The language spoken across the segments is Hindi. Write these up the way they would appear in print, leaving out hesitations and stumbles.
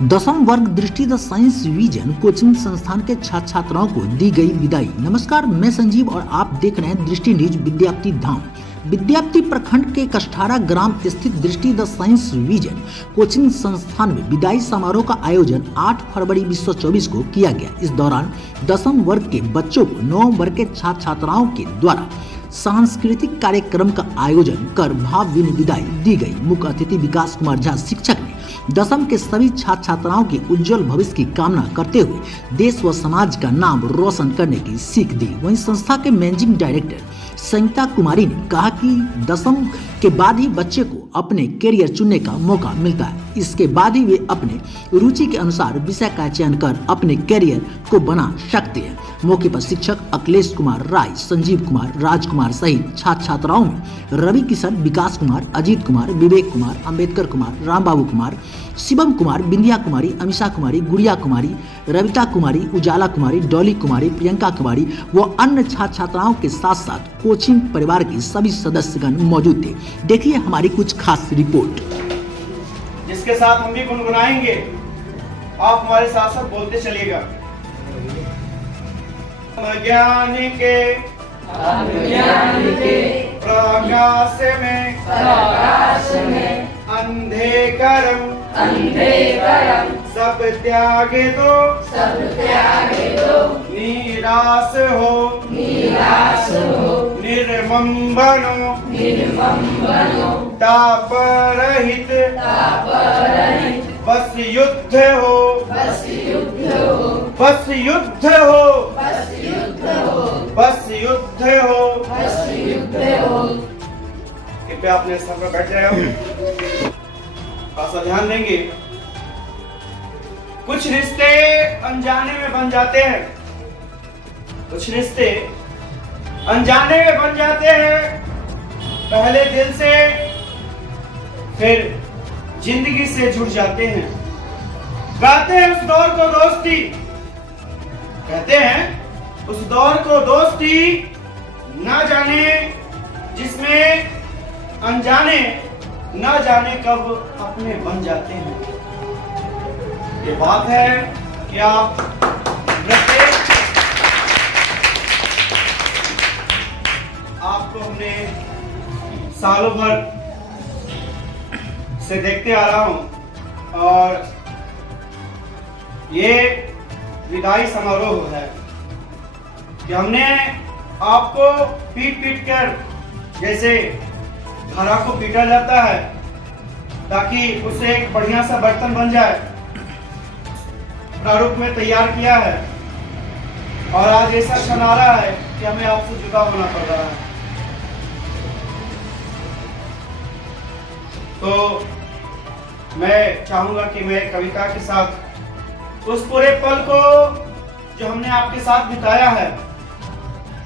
दसम वर्ग दृष्टि द साइंस विजन कोचिंग संस्थान के छात्र छात्राओं को दी गई विदाई। नमस्कार, मैं संजीव और आप देख रहे हैं दृष्टि न्यूज विद्यार्थी धाम। विद्यार्थी प्रखंड के कष्ठारा ग्राम स्थित दृष्टि द साइंस विजन कोचिंग संस्थान में विदाई समारोह का आयोजन 8 फरवरी 2024 को किया गया। इस दौरान दसम वर्ग के बच्चों को 9 वर्ग के छात्र छात्राओं के द्वारा सांस्कृतिक कार्यक्रम का आयोजन कर भावभीनी विदाई दी गई। मुख्य अतिथि विकास कुमार झा शिक्षक ने दसम के सभी छात्र छात्राओं के उज्जवल भविष्य की कामना करते हुए देश व समाज का नाम रोशन करने की सीख दी। वहीं संस्था के मैनेजिंग डायरेक्टर संगीता कुमारी ने कहा कि दसम के बाद ही बच्चे को अपने कैरियर चुनने का मौका मिलता है। इसके बाद ही वे अपने रुचि के अनुसार विषय का चयन कर अपने कैरियर को बना सकते हैं। मौके पर शिक्षक अखिलेश कुमार राय, संजीव कुमार, राजकुमार सहित छात्र छात्राओं में रवि किशन, विकास कुमार, अजीत कुमार, विवेक कुमार, अंबेडकर कुमार, रामबाबू कुमार, शिवम कुमार, बिंदिया कुमारी, अमीषा कुमारी, गुड़िया कुमारी, रविता कुमारी, उजाला कुमारी, डॉली कुमारी, प्रियंका कुमारी व अन्य छात्र छात्राओं के साथ साथ कोचिंग परिवार के सभी सदस्यगण मौजूद थे। देखिए हमारी कुछ खास रिपोर्ट, जिसके साथ हम भी गुनगुनाएंगे। आप हमारे साथ साथ बोलते चलिएगा। ज्ञान के प्रकाश में अंधे कर्म सब त्यागे दो निराश हो निर्मम बनो ताप रहित बस युद्ध हो बस युद्ध हो। कृपया अपने स्थान पर बैठ जाए। खासा ध्यान देंगे। कुछ रिश्ते अनजाने में बन जाते हैं, कुछ रिश्ते अनजाने में बन जाते हैं। पहले दिल से, फिर जिंदगी से जुड़ जाते हैं। कहते हैं उस दौर को दोस्ती, कहते हैं उस दौर को दोस्ती, ना जाने जिसमें अनजाने ना जाने कब अपने बन जाते हैं। ये बात है कि आप प्रत्येक आपको हमने सालों भर से देखते आ रहा हूं और ये विदाई समारोह है कि हमने आपको पीट कर, जैसे घड़ा को पीटा जाता है ताकि उसे एक बढ़िया सा बर्तन बन जाए, प्रारूप में तैयार किया है। और आज ऐसा क्षण आ रहा है कि हमें आपसे जुदा होना पड़ रहा है। तो मैं चाहूंगा कि मैं कविता के साथ उस पूरे पल को जो हमने आपके साथ बिताया है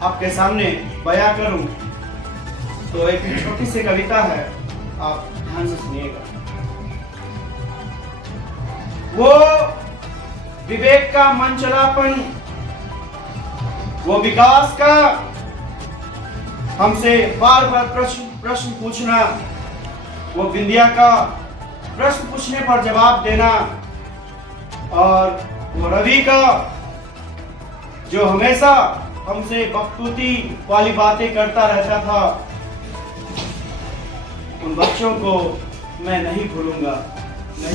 आपके सामने बयां करूं। तो एक छोटी सी कविता है, आप ध्यान से सुनिएगा। वो विवेक का मंचलापन, वो विकास का हमसे बार बार प्रश्न पूछना, वो बिंदिया का प्रश्न पूछने पर जवाब देना, और वो रवि का जो हमेशा हमसे बकतूती वाली बातें करता रहता था। उन बच्चों को मैं नहीं भूलूंगा मैं।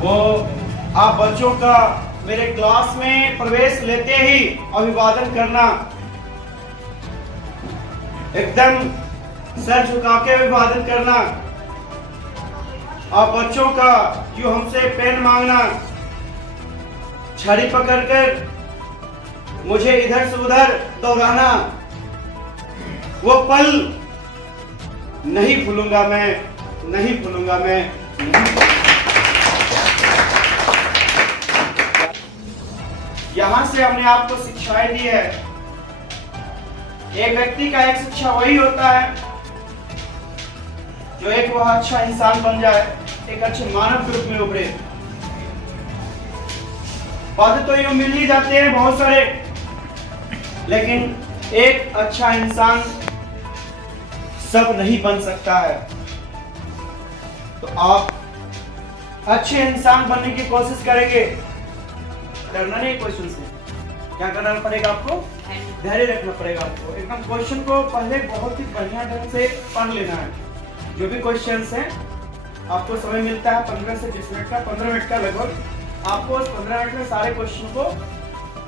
वो आप बच्चों का मेरे क्लास में प्रवेश लेते ही अभिवादन करना, एकदम सर झुका के अभिवादन करना। आप बच्चों का जो हमसे पेन मांगना, छड़ी पकड़कर मुझे इधर से उधर दौड़ाना, वो पल नहीं भूलूंगा मैं। यहां से हमने आपको शिक्षाएं दी है। एक व्यक्ति का एक शिक्षा वही होता है जो एक वह अच्छा इंसान बन जाए, एक अच्छे मानव के रूप में उभरे। पद तो यूं मिल ही जाते हैं बहुत सारे, लेकिन एक अच्छा इंसान सब नहीं बन सकता है। तो आप अच्छे इंसान बनने की कोशिश करेंगे, डरना नहीं क्वेश्चन से। क्या करना पड़ेगा आपको? धैर्य रखना पड़ेगा आपको। एकदम क्वेश्चन को पहले बहुत ही बढ़िया ढंग से पढ़ लेना है। जो भी क्वेश्चंस हैं आपको समय मिलता है 15 से 20 मिनट का, 15 मिनट का लगभग। आपको उस 15 मिनट में सारे क्वेश्चन को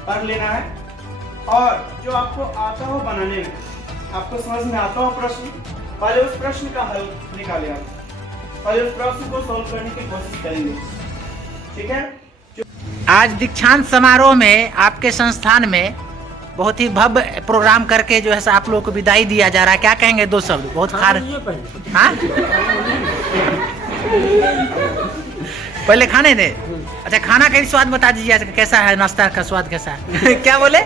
पढ़ लेना है और जो आपको आता हो बनाने में, आपको समझ में आता हो प्रश्न, पहले उस प्रश्न का हल निकालें। आप पहले उस प्रश्न को सॉल्व करने की कोशिश करेंगे, ठीक है। आज दीक्षांत समारोह में आपके संस्थान में बहुत ही भव्य प्रोग्राम करके जो है आप लोगों को विदाई दिया जा रहा है। क्या कहेंगे दो शब्द? बहुत हाँ पहले खाने दे। अच्छा, खाना का स्वाद बता दीजिए, कैसा है? नाश्ता का स्वाद कैसा है? क्या बोले?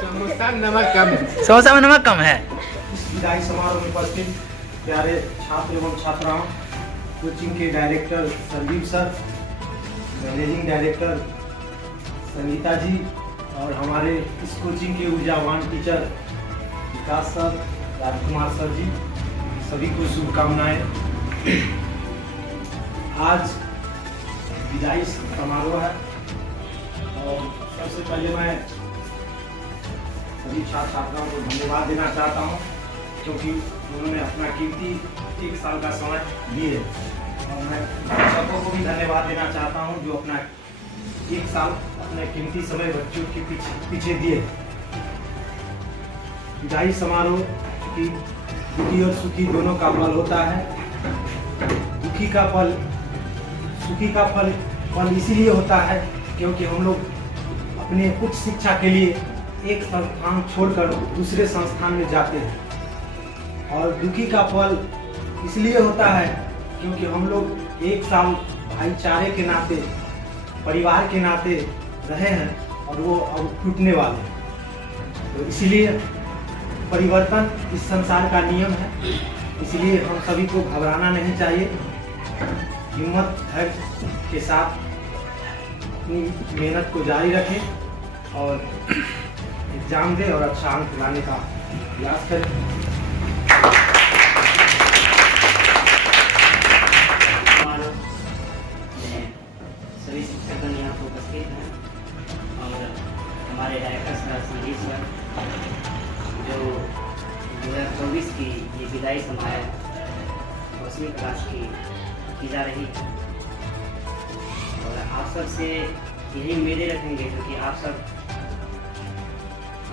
समोसा नमक कम है। समोसा में नमक कम है। विदाई समारोह में उपस्थित प्यारे छात्र एवं छात्राओं, कोचिंग के director Sandeep sir, managing director Sangeeta ji और हमारे इस कोचिंग के ऊर्जावान teacher Vikas sir, Rajkumar sir ji, सभी को शुभकामनाएं। आज विदाई समारोह है और सबसे पहले मैं सभी छात्र छात्राओं को धन्यवाद देना चाहता हूं, क्योंकि उन्होंने अपना कीमती 1 साल का समय दिए। और मैं सबको को भी धन्यवाद देना चाहता हूं जो अपना 1 साल अपने कीमती समय बच्चों के पीछे दिए। विदाई समारोह की दुखी और सुखी दोनों का पल होता है। दुखी का पल, सुखी का पल इसीलिए होता है क्योंकि हम लोग अपने उच्च शिक्षा के लिए एक संस्थान छोड़कर दूसरे संस्थान में जाते हैं। और दुखी का पल इसलिए होता है क्योंकि हम लोग 1 साल भाईचारे के नाते, परिवार के नाते रहे हैं और वो अब टूटने वाले हैं। तो इसलिए परिवर्तन इस संसार का नियम है, इसलिए हम सभी को घबराना नहीं चाहिए। हिम्मत धैर्य के साथ अपनी मेहनत को जारी रखें और एग्जाम दें और अच्छा अंक लाने का प्रयास करें। सभी शिक्षकगण यहाँ पर उपस्थित हैं और हमारे डायरेक्टर सर संदीप सर, जो 2024 की ये विदाई समारोह 10वीं क्लास की जा रही है। और आप सब से यही उम्मीदें रखेंगे क्योंकि आप सब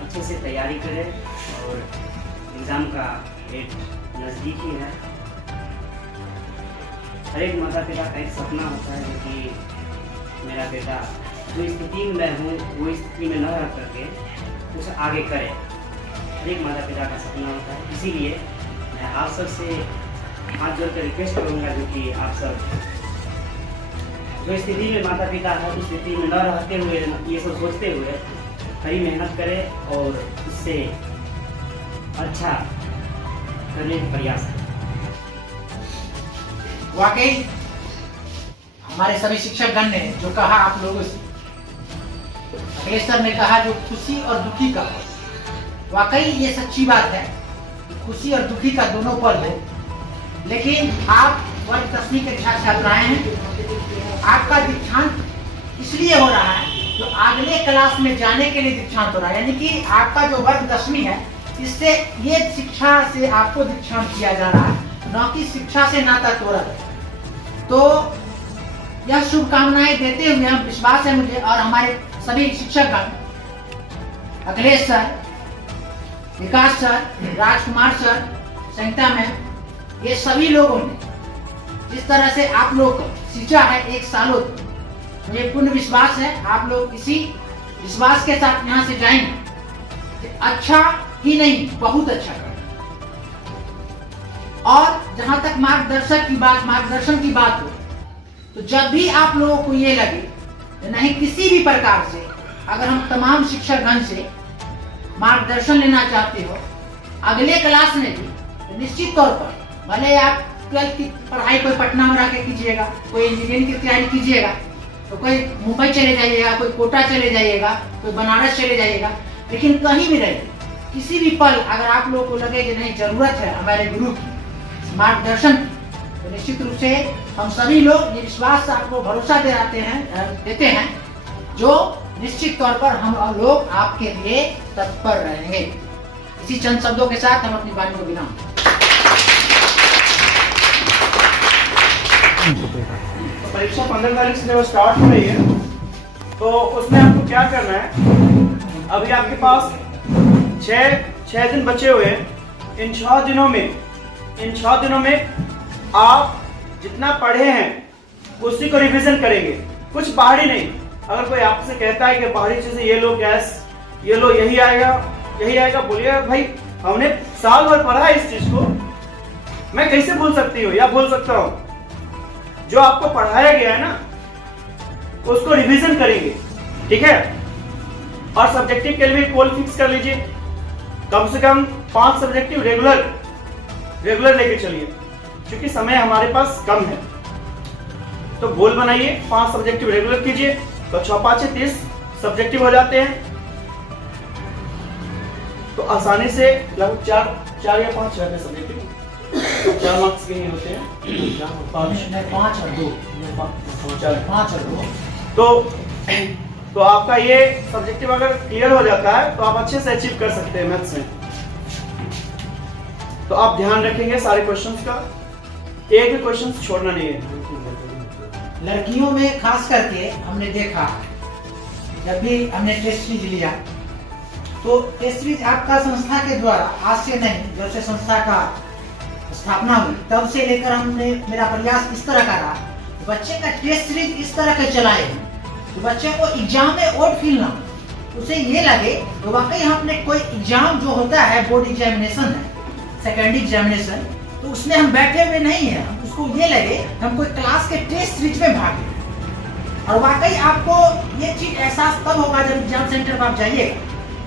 अच्छे से तैयारी करें और एग्ज़ाम का डेट नज़दीक ही है। हर एक माता पिता का एक सपना होता है कि मेरा बेटा जो स्थिति में मैं हूँ वो स्थिति में न रह करके कुछ आगे करे। हर एक माता पिता का सपना होता है, इसीलिए मैं आप सब से हाथ जोड़कर रिक्वेस्ट करूँगा जो कि आप सब जो स्थिति में माता पिता है उस स्थिति में न रहते हुए, ये सब सोचते हुए कड़ी मेहनत करें और उससे अच्छा करने का प्रयास करें। वाकई हमारे सभी शिक्षकगण ने जो कहा आप लोगों से, अखिलेश सर ने कहा जो खुशी और दुखी का, वाकई ये सच्ची बात है। खुशी और दुखी का दोनों पल है। लेकिन आप वर्ग 10वीं के छात्राएं हैं, आपका दीक्षांत इसलिए हो रहा है तो अगले क्लास में जाने के लिए दीक्षांत हो रहा है। यानी कि आपका जो वर्ग 10वीं है, इससे ये शिक्षा से आपको दीक्षांत किया जा रहा है, न कि शिक्षा से नाता तोड़ा है। तो यह शुभकामनाएं देते हुए हम, विश्वास है मुझे और हमारे सभी शिक्षकगण, अखिलेश सर, विकास sir, Rajkumar sir, Sangeeta ma'am, ये सभी लोगों ने जिस तरह से आप लोग को सींचा है 1 सालों तक, मुझे पूर्ण विश्वास है आप लोग इसी विश्वास के साथ यहाँ से जाएंगे कि अच्छा ही नहीं बहुत अच्छा करें। और जहां तक मार्गदर्शन की बात हो, तो जब भी आप लोगों को ये लगे नहीं किसी भी प्रकार से, अगर हम तमाम शिक्षकगण से मार्गदर्शन लेना चाहते हो अगले क्लास में भी, तो निश्चित तौर पर भले आप 12th की पढ़ाई कोई पटना में रह के कीजिएगा, कोई इंजीनियरिंग की तैयारी कीजिएगा, तो कोई मुंबई चले जाइएगा, कोई कोटा चले जाइएगा, कोई बनारस चले जाइएगा, लेकिन कहीं भी रहिए किसी भी पल अगर आप लोगों को लगे कि नहीं जरूरत है हमारे गुरु की मार्गदर्शन की, तो निश्चित रूप से हम सभी लोग ये विश्वास से आपको भरोसा देते हैं जो निश्चित तौर पर हम लोग आपके लिए तत्पर रहेंगे। इसी चंद शब्दों के साथ हम अपनी वाणी को विराम। तो परीक्षा 15 तारीख से जब स्टार्ट हो रही है तो उसमें आपको क्या करना है, अभी आपके पास 6 दिन बचे हुए हैं। इन 6 दिनों में आप जितना पढ़े हैं उसी को रिवीजन करेंगे, कुछ बाहरी नहीं। अगर कोई आपसे कहता है कि बाहरी चीजें ये लो गैस, ये लो यही आएगा, बोलिए भाई हमने साल भर पढ़ा है इस चीज को, मैं कैसे भूल सकती हूँ या भूल सकता हूँ। जो आपको पढ़ाया गया है ना उसको रिवीजन करेंगे, ठीक है। और सब्जेक्टिव के लिए गोल फिक्स कर लीजिए, कम से कम 5 सब्जेक्टिव रेगुलर लेके चलिए, क्योंकि समय हमारे पास कम है। तो गोल बनाइए, 5 सब्जेक्टिव रेगुलर कीजिए, तो 6×5 = 30 सब्जेक्टिव हो जाते हैं। तो आसानी से लगभग 4 या 5 रहते हैं सब्जेक्टिव, 4 मार्क्स के ही होते हैं, 5 और 2। तो आपका ये सब्जेक्टिव अगर क्लियर हो जाता है तो आप अच्छे से अचीव कर सकते हैं मैथ्स में। तो आप ध्यान रखेंगे सारे क्वेश्चंस का, एक भी क्वेश्चन छोड़ना नहीं है। लड़कियों में खास करके हमने देखा, जब भी हमने टेस्ट सीरीज लिया तो टेस्ट सीरीज आपका संस्था के द्वारा आज से नहीं, जब से संस्था का स्थापना हुई तब से लेकर हमने मेरा प्रयास इस तरह का रहा, बच्चे का टेस्ट सीरीज इस तरह के चलाए तो बच्चे को एग्जाम में ओड फील ना, उसे ये लगे तो वाकई हमने कोई एग्जाम जो होता है बोर्ड एग्जामिनेशन है, सेकेंडरी एग्जामिनेशन, तो उसमें हम बैठे हुए नहीं है, उसको ये लगे हम कोई क्लास के टेस्ट सीरीज में भाग गए। और वाकई आपको ये चीज एहसास तब होगा जब एग्जाम सेंटर पर आप जाइएगा।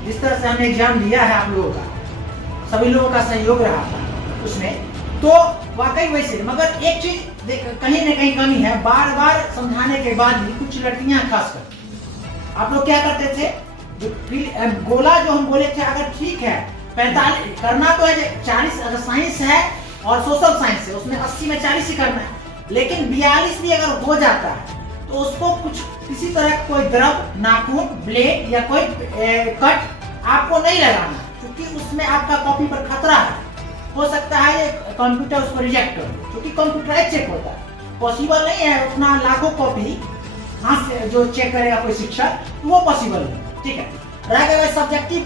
जिस तरह से हमने एग्जाम दिया है आप लोगों का, सभी लोगों का सहयोग रहा था उसमें, तो वाकई वैसे। मगर एक चीज कहीं न कहीं कमी है, बार बार समझाने के बाद भी कुछ लड़कियां खासकर आप लोग क्या करते थे, जो गोला जो हम बोले थे अगर ठीक है 45 करना तो है, 40 अगर साइंस है और सोशल साइंस है उसमें 80 में 40 ही करना है, लेकिन 42 भी अगर हो जाता है तो उसको कुछ किसी तरह कोई द्रव, नाखून, ब्लेड या कोई कट आपको नहीं लगाना, क्योंकि उसमें आपका कॉपी पर खतरा है। हो सकता है ये कंप्यूटर उसको रिजेक्ट कर, क्योंकि कंप्यूटराइज चेक होता है, पॉसिबल नहीं है उतना लाखों कॉपी हाथ से जो चेक करेगा कोई शिक्षक, तो वो पॉसिबल नहीं, ठीक है। रह गया सब्जेक्टिव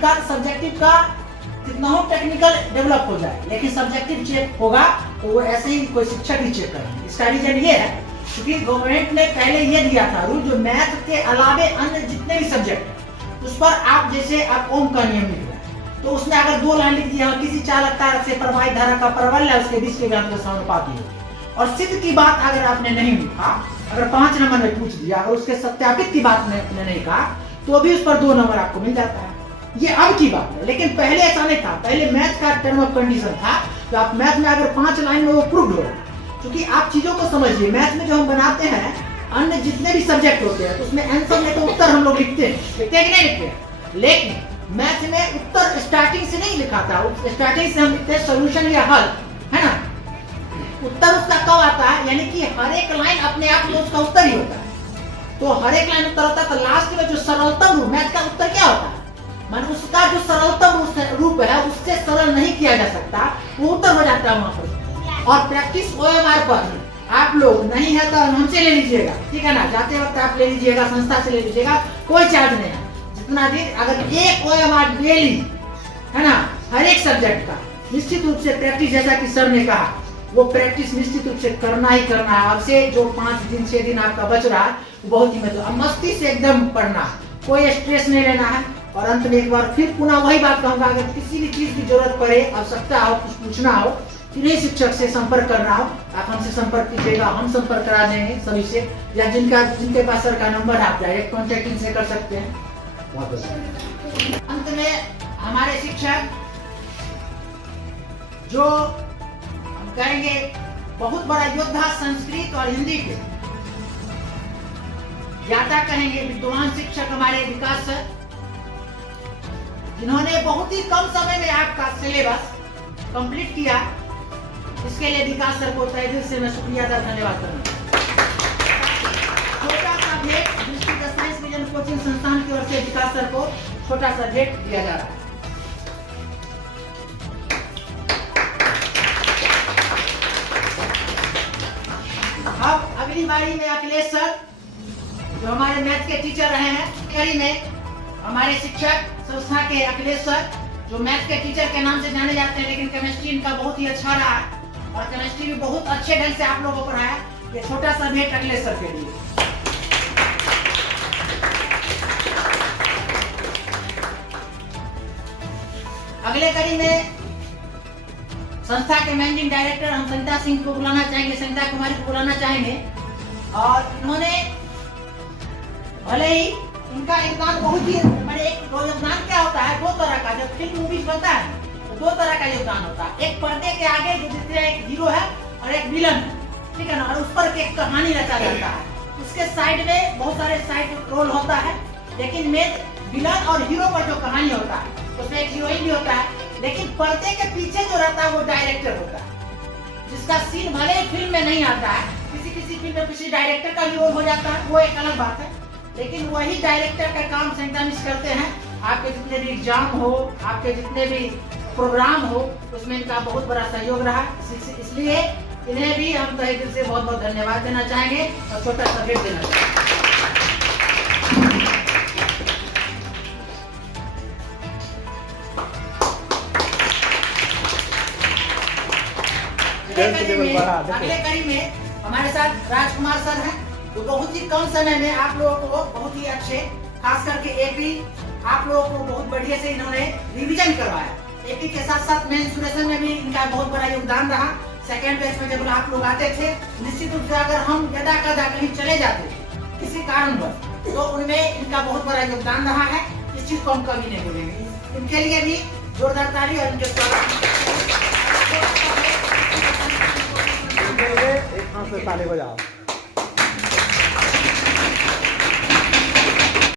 का कितना हो टेक्निकल डेवलप हो जाए, लेकिन सब्जेक्टिव चेक होगा तो वो ऐसे ही कोई शिक्षक ही चेक करेंगे। इसका रीजन ये है क्योंकि गवर्नमेंट ने पहले ये दिया था रूल, जो मैथ के अलावे अन्य जितने भी सब्जेक्ट है उस पर आप जैसे आप ओम का नियम लिख रहे हैं तो उसमें अगर 2 लाइन लिख दिया, किसी चालक तारक से प्रवाहित धारा का प्रबल है उसके बीच के व्याप्त का समानुपाती होगी। और सिद्ध की बात अगर आपने नहीं लिखा, अगर 5 नंबर में पूछ दिया और उसके सत्यापित की बात आपने नहीं कहा तो भी उस पर 2 नंबर आपको मिल जाता है। ये अब की बात है, लेकिन पहले ऐसा नहीं था। पहले मैथ का टर्म ऑफ कंडीशन था, तो आप मैथ में अगर 5 लाइन में वो प्रूव्ड हो, क्योंकि आप चीजों को समझिए, मैथ में जो हम बनाते हैं अन्य जितने भी सब्जेक्ट होते हैं उसमें आंसर में तो उत्तर हम लोग लिखते हैं कि नहीं लिखते हैं, लेकिन मैथ में उत्तर स्टार्टिंग से नहीं लिखा था, स्टार्टिंग से हम लिखते हैं सोल्यूशन या हल, है ना। उत्तर उसका कब आता है, यानी कि हर एक लाइन अपने आप में उसका उत्तर ही होता है। तो हर एक लाइन उत्तर होता है, तो लास्ट में जो सरलतम रूप मैथ का उत्तर क्या होता है, माने उसका जो सरलतम रूप है उससे सरल नहीं किया जा सकता, वो उत्तर हो जाता है वहां पर। और प्रैक्टिस OMR पर आप लोग नहीं है तो हमसे ले लीजिएगा, ठीक है ना, जाते वक्त आप ले लीजिएगा, संस्था से ले लीजिएगा, कोई चार्ज नहीं है। जितना दिन अगर एक OMR डेली है ना हर एक सब्जेक्ट का, निश्चित रूप से प्रैक्टिस, जैसा कि सर ने कहा, वो प्रैक्टिस निश्चित रूप से करना ही करना है। अब से जो 5 दिन 6 दिन आपका बच रहा है वो बहुत ही महत्वपूर्ण, मस्ती से एकदम पढ़ना, कोई स्ट्रेस नहीं लेना है। और अंत में एक बार फिर पुनः वही बात कहूंगा, अगर किसी भी चीज की जरूरत पड़े, आवश्यकता हो, कुछ पूछना हो, किसी शिक्षक से संपर्क करना हो, आप हमसे संपर्क कीजिएगा, हम संपर्क करा देंगे सभी से, या जिनके पास सर का नंबर है आप डायरेक्ट कॉन्टेक्ट इनसे कर सकते हैं। अंत में हमारे शिक्षक जो हम कहेंगे बहुत बड़ा योद्धा संस्कृत और हिंदी के, ज्यादा कहेंगे विद्वान शिक्षक हमारे विकास सर, जिन्होंने बहुत ही कम समय में आपका सिलेबस कंप्लीट किया, इसके लिए विकास सर को तहे दिल से मैं शुक्रिया अदा धन्यवाद करूंगा। छोटा सा भेंट दृष्टि द साइंस विजन कोचिंग संस्थान की ओर से विकास सर को छोटा सा भेंट दिया जा रहा है। अब अगली बारी में अखिलेश सर, जो हमारे मैथ के टीचर रहे हैं, कड़ी में हमारे शिक्षक संस्था के अखिलेश सर, जो मैथ के टीचर के नाम से जाने जाते हैं, लेकिन केमिस्ट्री इनका बहुत ही अच्छा रहा और केमिस्ट्री भी बहुत अच्छे ढंग से आप लोगों को पढ़ाया। ये छोटा सा भेंट अखिलेश सर के लिए। अगले कड़ी में संस्था के मैनेजिंग डायरेक्टर हम संगीता सिंह को बुलाना चाहेंगे, संगीता कुमारी को बुलाना चाहेंगे। और इन्होंने भले ही इनका योगदान बहुत ही बड़े, योगदान क्या होता है, दो तरह का, जब फिल्म मूवीज बनता है तो दो तरह का योगदान होता है। एक पर्दे के आगे जो जिसमें एक हीरो है और एक विलन, ठीक है ना, और उस पर एक कहानी रचा जाता है। उसके साइड में बहुत सारे साइड रोल होता है, लेकिन मेन विलन और हीरो पर जो कहानी होता है उसमें एक हीरोइन भी होता है, लेकिन पर्दे के पीछे जो रहता है वो डायरेक्टर होता है, जिसका सीन भले ही फिल्म में नहीं आता है। किसी किसी फिल्म में किसी डायरेक्टर का भी रोल हो जाता है, वो एक अलग बात है, लेकिन वही डायरेक्टर का काम संगीता मिस करते हैं। आपके जितने भी एग्जाम हो, आपके जितने भी प्रोग्राम हो, उसमें इनका बहुत बड़ा सहयोग रहा, इसलिए इन्हें भी हम तहे दिल से बहुत बहुत धन्यवाद देना चाहेंगे और छोटा सा भेंट देना चाहेंगे। अगले कड़ी में हमारे साथ राजकुमार सर हैं, तो बहुत ही कम समय में आप लोगों को बहुत ही अच्छे, खास करके एपी आप लोगों को बहुत बढ़िया से इन्होंने रिवीजन करवाया। एपी के साथ साथ मेंसुरेशन में भी इनका बहुत बड़ा योगदान रहा। सेकेंड बैच में जब आप लोग आते थे, निश्चित रूप से अगर हम यदा कदा कहीं चले जाते किसी कारणवश, तो उनमें इनका बहुत बड़ा योगदान रहा है। इस चीज को हम कभी नहीं भूलेंगे। इनके लिए भी जोरदार ताली और इनके स्वागत। एक हाथ से ताली बजाओ।